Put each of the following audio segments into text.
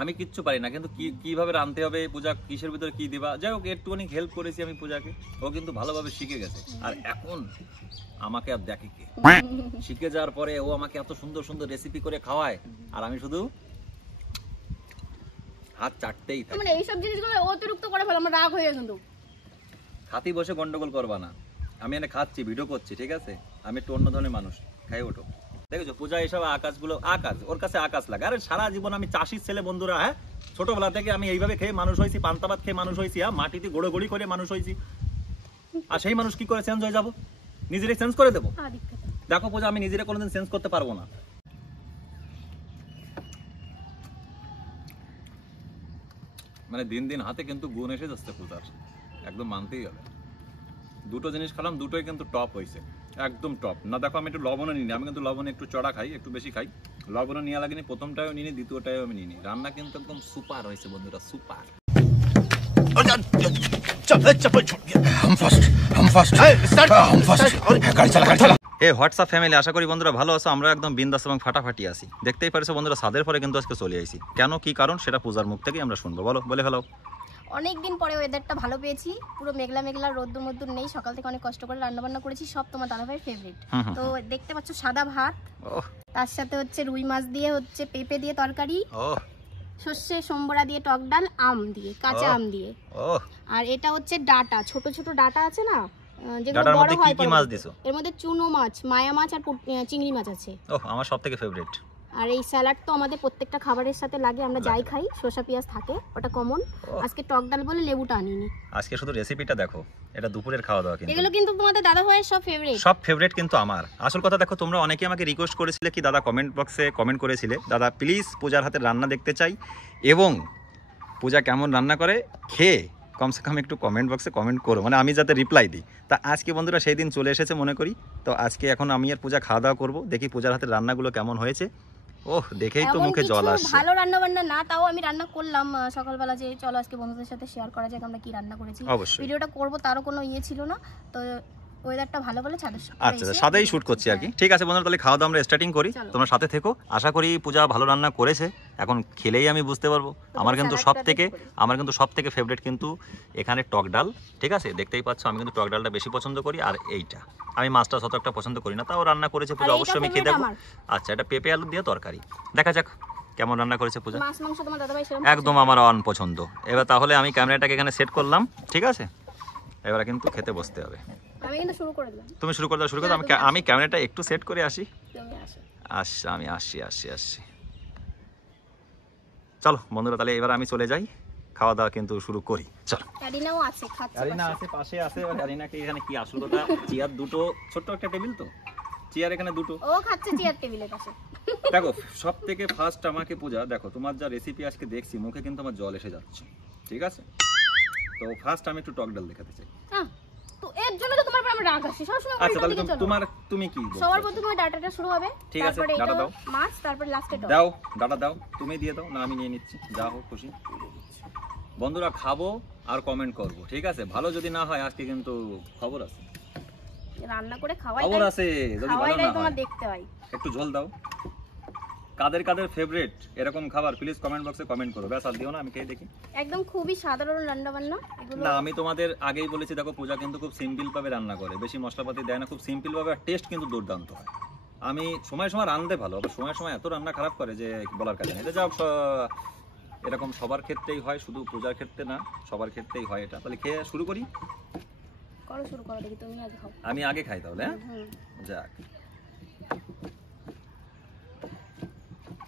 আমি কিচ্ছু পারি না, কিন্তু কিভাবে রাঁধতে হবে, পূজা কিসের ভিতরে কি দিবা, যাই হোক একটুখানি হেল্প করেছি আমি পূজাকে, ও কিন্তু ভালোভাবে শিখে গেছে। আর এখন আমাকে আর দেখে কে, শিখে যাওয়ার পরে ও আমাকে এত সুন্দর সুন্দর রেসিপি করে খাওয়ায়, আর আমি শুধু হাত চাটতেই থাকি। মানে এইসব জিনিসগুলো অতিরিক্ত করে ফেলে, আমার রাগ হয়ে যায়। কিন্তু খাতি বসে গন্ডগোল করবা না, আমি এনে খাচ্ছি, ভিডিও করছি, ঠিক আছে? আমি একটু অন্য ধরনের মানুষ, খাই ওঠো। দেখেছো পূজা এইসব আকাশগুলো, আকাশ ওর কাছে আকাশ লাগে। আরে সারা জীবন আমি চাষির ছেলে বন্ধুরা, হ্যাঁ, ছোটবেলা থেকে আমি এইভাবে খেয়ে মানুষ হয়েছি, পান্তা ভাত খেয়ে মানুষ হয়েছি, হ্যাঁ, মাটিতে গোড়ি করে মানুষ হয়েছি। আর সেই মানুষ কি করে চেঞ্জ হয়ে যাবো? নিজেরাই চেঞ্জ করে দেবো? দেখো পূজা, আমি নিজেরা কোনোদিন চেঞ্জ করতে পারবো না। মানে দিন দিন হাতে কিন্তু গুণ এসে যাচ্ছে পূজার, একদম মানতেই হবে। দুটো জিনিস খেলাম, দুটোই কিন্তু টপ হয়েছে, একদম টপ। না দেখো আমি একটু লবণও নিই, আমি কিন্তু লবণে একটু চড়া খাই, একটু বেশি খাই। লবণও নিয়ে লাগেনি, প্রথমটাও নিই, দ্বিতীয়টাও আমি নিই। রান্না কিন্তু একদম সুপার হয়েছে বন্ধুরা, সুপার। হোয়াটসঅ্যাপ ফ্যামিলি, আশা করি বন্ধুরা ভালো আছো। আমরা একদম বিন্দাস এবং ফাটাফাটি আছি। দেখতেই পারছো বন্ধুরা, ছাদের পরে কিন্তু আজকে চলে আইছি। কেন, কি কারণ, সেটা পূজার মুখ থেকেই আমরা শুনবো। বলো, বলে ফেলো। অনেকদিন পরে ওয়েদারটা ভালো পেয়েছি, পুরো মেঘলা মেঘলা, রোদ্দুর মদ্দুর নেই। সকাল থেকে অনেক কষ্ট করে রান্না বান্না করেছি, সব তোমার দাদাভাইয়ের ফেভারিট। তো দেখতে পাচ্ছ সাদা ভাত, তার সাথে হচ্ছে রুই মাছ দিয়ে, হচ্ছে পেঁপে দিয়ে তরকারি, সর্ষে সম্বরা দিয়ে টক ডাল, আম দিয়ে, কাঁচা আম দিয়ে। আর এটা হচ্ছে ডাটা, ছোট ছোট ডাটা আছে না, যেগুলো বড় হয়। কি মাছ দিছো? এর মধ্যে চুনো মাছ, মায়া মাছ আর চিংড়ি মাছ আছে। আমার সবথেকে ফেভারিট। আর এই স্যালাড তো আমাদের প্রত্যেকটা খাবারের সাথে লাগে, আমরা যাই খাই শসা পেঁয়াজ থাকে, ওটা কমন। আজকে টক ডাল বলে লেবুটা আনিনি। আজকে শুধু রেসিপিটা দেখো, এটা দুপুরের খাওয়া দাওয়া, কিন্তু এগুলো কিন্তু তোমাদের দাদা ভাইয়ের সব ফেভারিট, সব ফেভারিট কিন্তু আমার। আসল কথা দেখো, তোমরা অনেকে আমাকে রিকোয়েস্ট করেছিলে, কি দাদা কমেন্ট বক্সে কমেন্ট করেছিলে, দাদা প্লিজ পূজার হাতের রান্না দেখতে চাই, এবং পূজা কেমন রান্না করে খেয়ে কমসে কম একটু কমেন্ট বক্সে কমেন্ট করো, মানে আমি যাতে রিপ্লাই দিই। তা আজকে বন্ধুরা সেই দিন চলে এসেছে মনে করি। তো আজকে এখন আমি আর পূজা খাওয়া দাওয়া করবো, দেখি পূজার হাতের রান্নাগুলো কেমন হয়েছে। ওহ, দেখেই তো মুখে জল আসছে। ভালো রান্না বান্না না, তাও আমি রান্না করলাম সকালবেলা, যে চলো আজকে বন্ধুদের সাথে শেয়ার করা যাক আমরা কি রান্না করেছি। ভিডিওটা করব, তারও কোনো ইয়ে ছিল না, তো ওয়েদারটা ভালো বলে ছাদে, আচ্ছা সাদাই শুট করছি আর কি। ঠিক আছে বন্ধুরা, তাহলে খাওয়া দাওয়া আমরা স্টার্টিং করি, তোমরা সাথে থেকো। আশা করি পূজা ভালো রান্না করেছে, এখন খেলেই আমি বুঝতে পারবো। আমার কিন্তু সব থেকে ফেভারিট কিন্তু এখানে টক ডাল, ঠিক আছে? দেখতেই পাচ্ছ আমি কিন্তু টক ডালটা বেশি পছন্দ করি, আর এইটা আমি মাছটা অত একটা পছন্দ করি না, তাও রান্না করেছে পূজা, অবশ্যই আমি খেয়ে দেখবো। আচ্ছা, এটা পেঁপে আলু দিয়ে তরকারি, দেখা যাক কেমন রান্না করেছে পূজা। একদম আমার অন পছন্দ। এবার তাহলে আমি ক্যামেরাটাকে এখানে সেট করলাম, ঠিক আছে? এবার কিন্তু খেতে বসতে হবে। তুমি শুরু করে দাও, আমি ক্যামেরাটা একটু সেট করে আসি। আমি আসছি। চলো বন্ধুরা, তাহলে এবার আমি চলে যাই, খাওয়া দাওয়া কিন্তু শুরু করি। চলো। আরিনাও আছে, খাচ্ছে। আরিনা আছে, পাশে আছে। এবার আরিনাকে এখানে কি আসল কথা, চেয়ার দুটো, ছোট্ট একটা টেবিল, তো চেয়ার এখানে দুটো, ও খাচ্ছে চেয়ার টেবিলের পাশে। দেখো সব থেকে ফার্স্ট আমাকে পূজা, দেখো তোমার যা রেসিপি আজকে দেখছি, মুখে কিন্তু আমার জল এসে যাচ্ছে, ঠিক আছে? তো ফার্স্ট আমি একটু টক ডাল দেখাতে চাই। তো এর জন্য তো তোমার উপর আমরা রাগ আসে সব সময়। আচ্ছা, তাহলে তুমি কি বলছো? সবার প্রথমে ডাটাটা শুরু হবে, ঠিক আছে? ডাটা দাও, মাছ, তারপর লাস্টে দাও। ডাটা দাও, তুমি দিয়ে দাও না, আমি নিয়ে নিচ্ছি, যা হোক খুশি। বন্ধুরা খাবো আর কমেন্ট করবো, ঠিক আছে? ভালো যদি না হয় আজকে কিন্তু খবর আছে, রান্না করে খাওয়াই খবর আছে। যদি ভালো না হয় তোমার দেখতে হয়। একটু ঝোল দাও। কাদের কাদের ফেভারিট এরকম খাবার প্লিজ কমেন্ট বক্সে কমেন্ট করো। ব্যাস আর দিও না, আমি খেয়ে দেখি। একদম খুবই সাধারণ রান্না বান্না এগুলো না, আমি তোমাদের আগেই বলেছি, দেখো পূজা কিন্তু খুব সিম্পল ভাবে রান্না করে, বেশি মশলাপাতি দেয় না, খুব সিম্পল ভাবে, আর টেস্ট কিন্তু দুর্দান্ত হয়। আমি সময় সময় রাঁধতে ভালো, আবার সময় সময় এত রান্না খারাপ করে যে বলার কাজ নেই। এটা যাও, এরকম সবার ক্ষেত্রেই হয়, শুধু পূজার ক্ষেত্রে না, সবার ক্ষেত্রেই হয় এটা। তাহলে খেয়ে শুরু করি। শুরু করো, দেখি তুমি আগে খাও। আমি আগে খাই তাহলে, হ্যাঁ? যাক,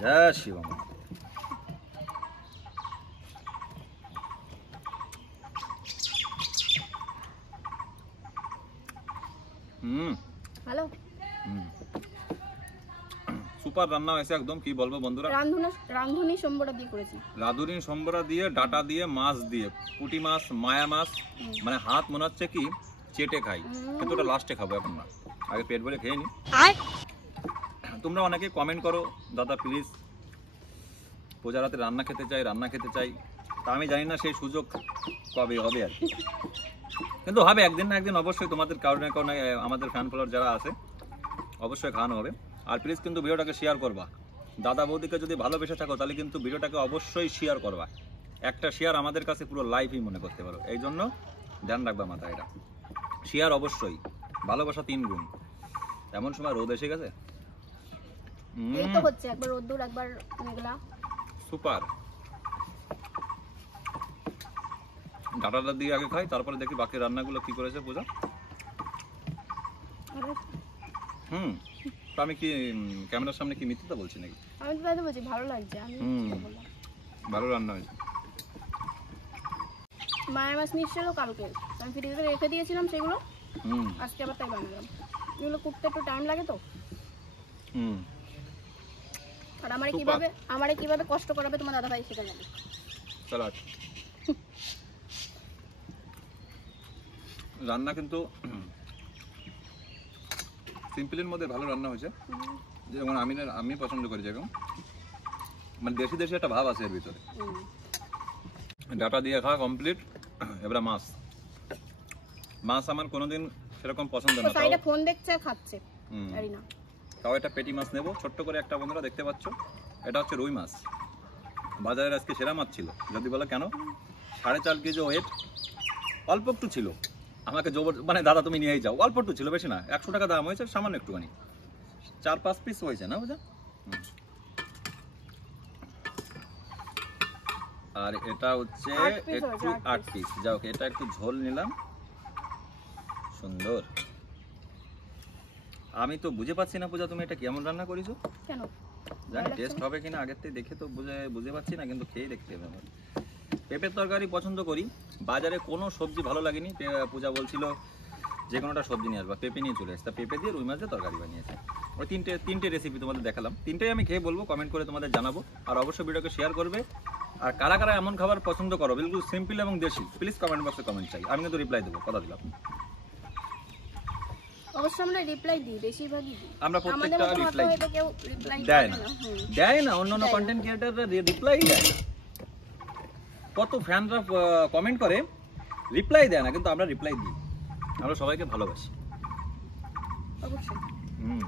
জয় শিব মা। ভালো, সুপার রান্না হয়েছে একদম, কি বলবো বন্ধুরা। রাঁধুনি সম্বরা দিয়ে করেছি, রাঁধুনি সম্বরা দিয়ে, ডাটা দিয়ে, মাছ দিয়ে, পুঁটি মাছ, মায়া মাছ, মানে হাত মনে হচ্ছে কি চেটে খাই, কিন্তু ওটা লাস্টে খাবো, এখন না, আগে পেট ভরে খেয়ে নি। তোমরা অনেকে কমেন্ট করো, দাদা প্লিজ পূজার রাতে রান্না খেতে চাই। তা আমি জানি না সেই সুযোগ কবে হবে আর কি, কিন্তু হবে একদিন না একদিন অবশ্যই। তোমাদের কারণে আমাদের ফ্যান ফলোয়ার যারা আছে অবশ্যই খাওয়ানো হবে। আর প্লিজ কিন্তু ভিডিওটাকে শেয়ার করবা, দাদা বৌদিকে যদি ভালোবেসে থাকো তাহলে কিন্তু ভিডিওটাকে অবশ্যই শেয়ার করবা। একটা শেয়ার আমাদের কাছে পুরো লাইফই মনে করতে পারো, এই জন্য ধ্যান রাখবা মাথায় এটা। শেয়ার অবশ্যই, ভালোবাসা 3 গুণ। এমন সময় রোদ এসে গেছে, এই তো হচ্ছে একবার রোদ্দুর একবার মেঘলা। সুপার। ডাটাটা দিয়ে আগে খাই, তারপরে দেখি বাকি রান্নাগুলো কি করেছে পূজা। তো আমি কি ক্যামেরার সামনে কি মিথ্যা বলছি নাকি? আমি তো তাই বলছি ভালো লাগছে। আমি ভালো রান্না হয়েছে। মায়া মাছ নিয়ে এসেছিল কালকে, আমি ফ্রিজে রেখে দিয়েছিলাম সেগুলো, আজকে আবার তাই বানালাম। এগুলো করতে একটু টাইম লাগে তো। আর আমারে কিভাবে কষ্ট করাবে তোমার দাদা ভাই সেটা জানি। সালাদ রান্না কিন্তু সিম্পলের মধ্যে ভালো রান্না হয়েছে, যেমন আমি পছন্দ করি, যেরকম মানে দেশি দেশি একটা ভাব আছে এর ভিতরে। ডাটা দিয়ে খাওয়া কমপ্লিট। এবার মাছ আমার কোনোদিন সেরকম পছন্দ না। সাইডে ফোন দেখছে আর খাচ্ছে, জানি না। তাও একটা পেটি মাছ নেব ছোট্ট করে একটা, বন্ধুরা দেখতে পাচ্ছ, এটা হচ্ছে রুই মাছ। বাজারের আজকে সেরা মাছ ছিল। যদি বলো কেন, 4.5 কেজি ওয়েট, অল্প একটু ছিল। আমাকে মানে দাদা তুমি নিয়েই যাও, অল্প একটু ছিল, বেশি না। 100 টাকা দাম হয়েছে, সামান্য একটুখানি, 4-5 পিস হয়েছে না বুঝা। আর এটা হচ্ছে একটু 8 পিস। যাও, এটা একটু ঝোল নিলাম, সুন্দর। আমি তো বুঝে পাচ্ছি না পূজা, তুমি এটা কেমন রান্না করেছো? কেন জানি টেস্ট হবে কিনা আগের থেকে দেখে তো বুঝে পাচ্ছি না, কিন্তু খেয়ে দেখতে হবে। পেঁপের তরকারি পছন্দ করি, বাজারে কোনো সবজি ভালো লাগেনি। পূজা বলছিল যে কোনোটা সবজি নিয়ে আসবা, পেঁপে নিয়ে চলে আসছে। পেঁপে দিয়ে রুই মাছ দিয়ে তরকারি বানিয়েছে। ওই তিনটে রেসিপি তোমাদের দেখালাম, তিনটেই আমি খেয়ে বলবো, কমেন্ট করে তোমাদের জানাবো। আর অবশ্যই ভিডিওকে শেয়ার করবে। আর কারা কারা এমন খাবার পছন্দ করো, বিলকুল সিম্পল এবং দেশি, প্লিজ কমেন্ট বক্সে কমেন্ট চাই, আমি কিন্তু রিপ্লাই দেবো, কথা দিলাম। অবশ্যই আমরা রিপ্লাই দিই, বেশিরভাগই দিই। আমরা প্রত্যেকটা রিপ্লাই দেয় না, দেয় না। অন্যান্য কন্টেন্ট ক্রিয়েটররা রিপ্লাই দেয় না। কত ফ্যানরা কমেন্ট করে, রিপ্লাই দেয় না, কিন্তু আমরা রিপ্লাই দিই। আমরা সবাইকে ভালোবাসি অবশ্যই,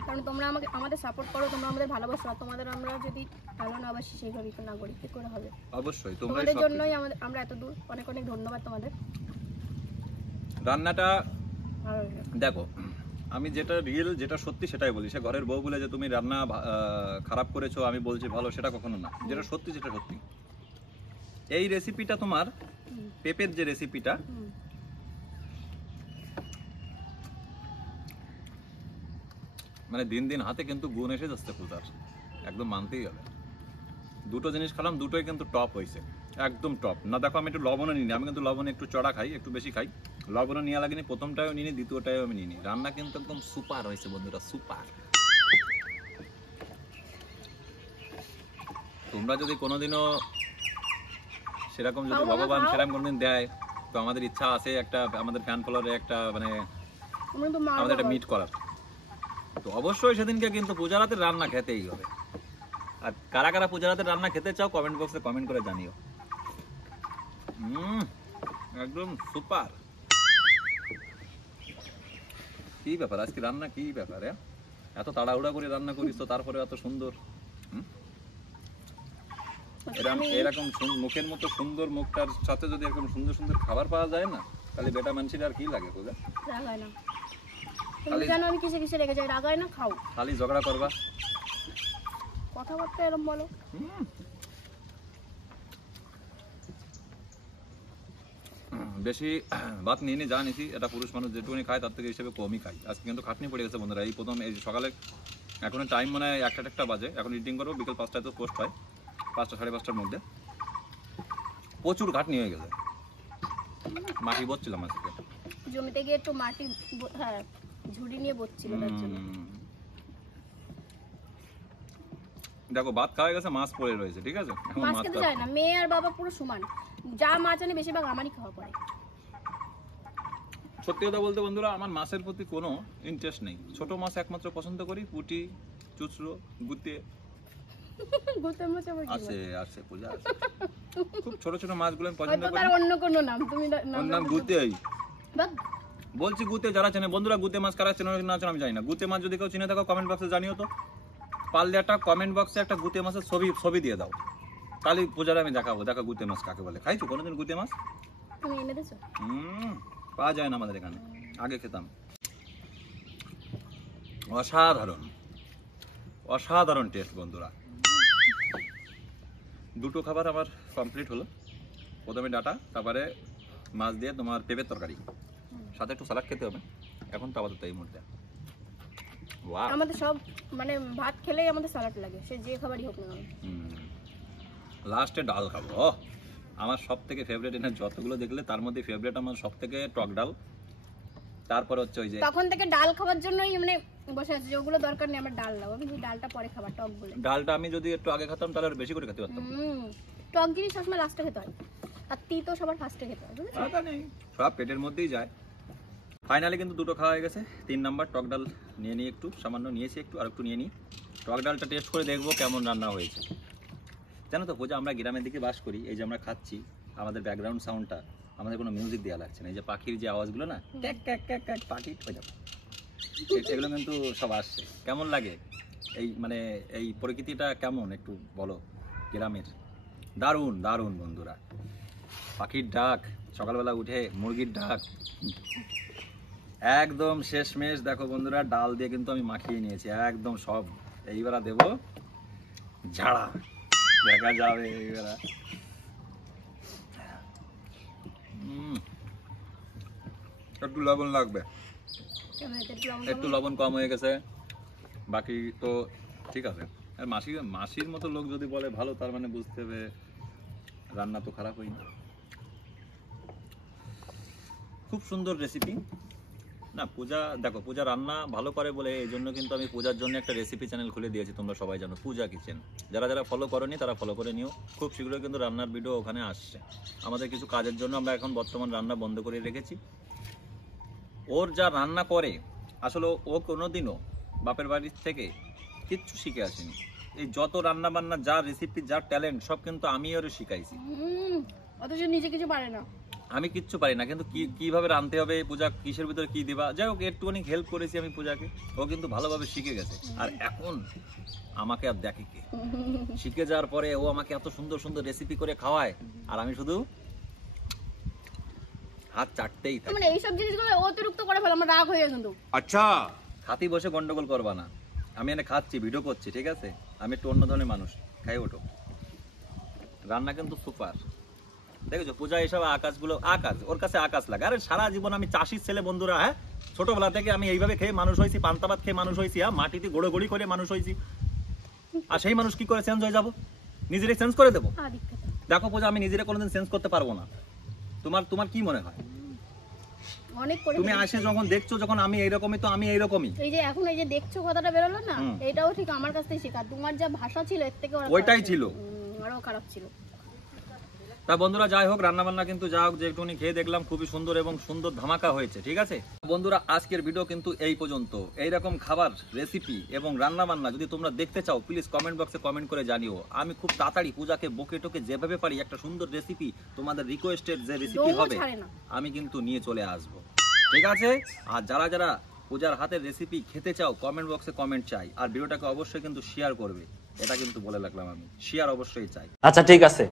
কারণ তোমরা আমাদের সাপোর্ট করো, তোমরা আমাদের ভালোবাসো। আর তোমাদের আমরা যদি ভালো না বাসি, সেইভাবে তো না করি, কি করে হবে? অবশ্যই তোমাদের জন্যই আমরা এত দূর। অনেক অনেক ধন্যবাদ তোমাদের। রান্নাটা দেখো, আমি যেটা রিয়েল, যেটা সত্যি সেটাই বলি। সে ঘরের বউ বলে যে তুমি রান্না খারাপ করেছো আমি বলছি ভালো, সেটা কখনো না। যেটা সত্যি সেটা সত্যি। এই রেসিপিটা তোমার পেঁপের যে রেসিপিটা, মানে দিন দিন হাতে কিন্তু গুণ এসে যাচ্ছে পূজার, একদম মানতেই হবে। দুটো জিনিস খেলাম, দুটোই কিন্তু টপ হয়েছে, একদম টপ। না দেখো, আমি একটু লবণও নিই, আমি কিন্তু লবণে একটু চড়া খাই, একটু বেশি খাই। লবণও নিয়ে লাগেনি, প্রথমটাও নিই, দ্বিতীয়টাও আমি নিই। রান্না কিন্তু একদম সুপার হয়েছে বন্ধুরা, সুপার। তোমরা যদি কোনোদিনও সেরকম, যদি ভগবান সেরকম কোনোদিন দেয়, তো আমাদের ইচ্ছা আছে একটা, আমাদের ফ্যান ফলোয়ারে একটা, মানে আমাদের একটা মিট করার। তো অবশ্যই সেদিনকে কিন্তু পূজার রাতের রান্না খেতেই হবে। আর কারা কারা পূজার রাতের রান্না খেতে চাও, কমেন্ট বক্সে কমেন্ট করে জানিও। একদম সুপার। কি ব্যাপার আজকে রান্না, কি ব্যাপার? এত তাড়াহুড়া করে রান্না করিস তো, তারপরে এত সুন্দর। এরকম মুখের মতো সুন্দর মুখটার সাথে যদি এরকম সুন্দর সুন্দর খাবার পাওয়া যায় না, তাহলে বেটা মানুষের আর কি লাগে পূজা? রাগায় না, তুমি জানো আমি কিসে কিসে রেগে যাই। রাগায় না, খাও। খালি ঝগড়া করবা, কথাবার্তা এরকম বলো। বেশি ভাত নিয়ে যা নিছি, এটা পুরুষ মানুষ যেটুকুনি খায় তার থেকে হিসেবে কমই খাই। আজকে কিন্তু খাটনি পড়ে গেছে বন্ধুরা। এই প্রথম, এই সকালে, এখন টাইম মনে হয় 1টা বাজে, এখন এডিটিং করবো। বিকেল 5টায় তো পোস্ট হয়, 5টা 5:30টার মধ্যে। প্রচুর খাটনি হয়ে গেছে। মাটি বসছিলাম আজকে, জমিতে গিয়ে একটু মাটি, হ্যাঁ, ঝুড়ি নিয়ে বসছিল তার জন্য। দেখো ভাত খাওয়া গেছে, মাছ পড়ে রয়েছে, ঠিক আছে? এখন মাছ খেতে চায় না, মেয়ে আর বাবা পুরো সমান। যা মাছ আনে বেশিরভাগ আমারই খাওয়া পড়ে। সত্যি কথা বলতে বন্ধুরা, আমার মাছের প্রতি কোনো ইন্টারেস্ট নেই। ছোট মাছ একমাত্র পছন্দ করি, পুঁটি, চুচড়ো, গুতে। গুতে মাছ আছে আছে পূজা আছে। খুব ছোট ছোট মাছগুলো আমি পছন্দ করি। তার অন্য কোনো নাম, তুমি নাম গুতেই বলছি। গুতে যারা চেনে বন্ধুরা, গুতে মাছ কারা চেনে না চেনে আমি জানি না। গুতে মাছ যদি কেউ চিনে থাকো কমেন্ট বক্সে জানিও তো। পারলে একটা কমেন্ট বক্সে একটা গুতে মাছের ছবি দিয়ে দাও, তাহলে পূজারে আমি দেখাবো, দেখা গুতে মাছ কাকে বলে। খাইছো কোনোদিন গুতে মাছ? তুমি এনে দিছো? পাওয়া যায় না আমাদের এখানে, আগে খেতাম। অসাধারণ অসাধারণ টেস্ট বন্ধুরা। দুটো খাবার আমার কমপ্লিট হলো। প্রথমে ডাটা, তারপরে মাছ দিয়ে তোমার পেঁপের তরকারি, সাথে একটু স্যালাড খেতে হবে। এখন তো আপাতত এই মুহূর্তে ওয়াও। আমাদের সব মানে ভাত খেলেই আমাদের স্যালাড লাগে, সে যে খাবারই হোক না। লাস্টে ডাল খাবো। আমার সব থেকে ফেভারিট, এখানে যতগুলো দেখলে তার মধ্যে ফেভারিট আমার সব থেকে টক ডাল। তারপরে হচ্ছে ওই যে তখন থেকে ডাল খাওয়ার জন্যই মানে বসে আছে, যেগুলো দরকার নেই আমার ডাল দাও, আমি ডালটা পরে খাবার টক বলে। ডালটা আমি যদি একটু আগে খেতাম তাহলে আরো বেশি করে খেতে পারতাম। টক জিনিস সবসময় লাস্টে খেতে হয়, আর তিতো সবার ফার্স্টে খেতে হয়, বুঝেছো? কথা নেই, সব পেটের মধ্যেই যায়। ফাইনালি কিন্তু দুটো খাওয়া হয়ে গেছে। 3 নাম্বার টক ডাল নিয়ে নিই, একটু সামান্য নিয়েছি, একটু আর একটু নিয়ে নিই। টক ডালটা টেস্ট করে দেখবো কেমন রান্না হয়েছে। জানো তো পূজা, আমরা গ্রামের দিকে বাস করি, এই যে আমরা খাচ্ছি, আমাদের ব্যাকগ্রাউন্ড সাউন্ডটা, আমাদের কোনো মিউজিক দেওয়া লাগছে না। এই যে পাখির যে আওয়াজগুলো না, ক্যাক ক্যাক ক্যাক ক্যাক, পাখি হয়ে যাবে, এগুলো কিন্তু সব আসছে। কেমন লাগে এই মানে এই প্রকৃতিটা কেমন একটু বলো গ্রামের? দারুণ দারুণ বন্ধুরা। পাখির ডাক, সকালবেলা উঠে মুরগির ডাক, একদম শেষমেশ দেখো বন্ধুরা, ডাল দিয়ে কিন্তু আমি মাখিয়ে নিয়েছি একদম সব। এইবার দেবো ঝাড়া, দেখা যাবে এইবার। একটু লবণ লাগবে, একটু লবণ কম হয়ে গেছে, বাকি তো ঠিক আছে। আর মাসির মতো লোক যদি বলে ভালো, তার মানে বুঝতে হবে রান্না তো খারাপ হয়নি। খুব সুন্দর রেসিপি না পূজা। দেখো পূজা রান্না ভালো করে বলে এই জন্য কিন্তু আমি পূজার জন্য একটা রেসিপি চ্যানেল খুলে দিয়েছি, তোমরা সবাই জানো, পূজা কিচেন। যারা যারা ফলো করোনি তারা ফলো করে নিও, খুব শীঘ্রই কিন্তু রান্নার ভিডিও ওখানে আসছে। আমাদের কিছু কাজের জন্য আমরা এখন বর্তমান রান্না বন্ধ করে রেখেছি। ওর যা রান্না করে আসলে ও কোনোদিনও বাপের বাড়ির থেকে কিচ্ছু শিখে আসেনি। এই যত রান্না বান্না, যা রেসিপি, যা ট্যালেন্ট, সব কিন্তু আমি ওর শিখাইছি। অথচ নিজে কিছু পারে না। আমি কিচ্ছু পারি না, কিন্তু কিভাবে রাঁধতে হবে, পূজা কিসের ভিতরে কি দিবা, যাই হোক একটুখানি হেল্প করেছি আমি পূজাকে, ও কিন্তু ভালোভাবে শিখে গেছে। আর এখন আমাকে আর দেখে কে, শিখে যাওয়ার পরে ও আমাকে এত সুন্দর সুন্দর রেসিপি করে খাওয়ায়, আর আমি শুধু হাত চাটতেই থাকি। মানে এইসব জিনিসগুলো অতিরিক্ত করে ফেলে, আমার রাগ হয়ে যায় কিন্তু। আচ্ছা, খাতি বসে গন্ডগোল করবা না। আমি এনে খাচ্ছি, ভিডিও করছি, ঠিক আছে? আমি একটু অন্য ধরনের মানুষ, খাই ওঠো। রান্না কিন্তু সুপার। দেখেছো পূজা এইসব আকাশগুলো, আকাশ ওর কাছে আকাশ লাগে। আরে সারা জীবন আমি চাষির ছেলে বন্ধুরা, হ্যাঁ, ছোটবেলা থেকে আমি এইভাবে খেয়ে মানুষ হয়েছি, পান্তা ভাত খেয়ে মানুষ হয়েছি, হ্যাঁ, মাটিতে গোড়ি করে মানুষ হয়েছি। আর সেই মানুষ কি করে চেঞ্জ হয়ে যাবো? নিজেরাই চেঞ্জ করে দেবো? দেখো পূজা, আমি নিজেরা কোনোদিন চেঞ্জ করতে পারবো না। তোমার কি মনে হয়? অনেক করে তুমি আসে যখন দেখছো, যখন আমি এইরকমই, তো আমি এইরকমই। এই যে এখন এই যে দেখছো কথাটা বেরোলো না, এটাও ঠিক আমার কাছ থেকে শেখা। তোমার যা ভাষা ছিল এর থেকে ওইটাই ছিল, আরো খারাপ ছিল। তা বন্ধুরা যাই হোক, রান্না বান্না কিন্তু যা হোক, যে একটুখানি খেয়ে দেখলাম, খুবই সুন্দর এবং সুন্দর ধামাকা হয়েছে, ঠিক আছে বন্ধুরা? আজকের ভিডিও কিন্তু এই পর্যন্ত। এইরকম খাবার রেসিপি এবং রান্না বান্না যদি তোমরা দেখতে চাও, প্লিজ কমেন্ট বক্সে কমেন্ট করে জানিও। আমি খুব তাড়াতাড়ি পূজাকে বকে টোকে যেভাবে পারি একটা সুন্দর রেসিপি, তোমাদের রিকোয়েস্টেড যে রেসিপি হবে, আমি কিন্তু নিয়ে চলে আসব, ঠিক আছে? আর যারা যারা পূজার হাতের রেসিপি খেতে চাও, কমেন্ট বক্সে কমেন্ট চাই। আর ভিডিওটাকে অবশ্যই কিন্তু শেয়ার করবে, এটা কিন্তু বলে রাখলাম, আমি শেয়ার অবশ্যই চাই। আচ্ছা ঠিক আছে।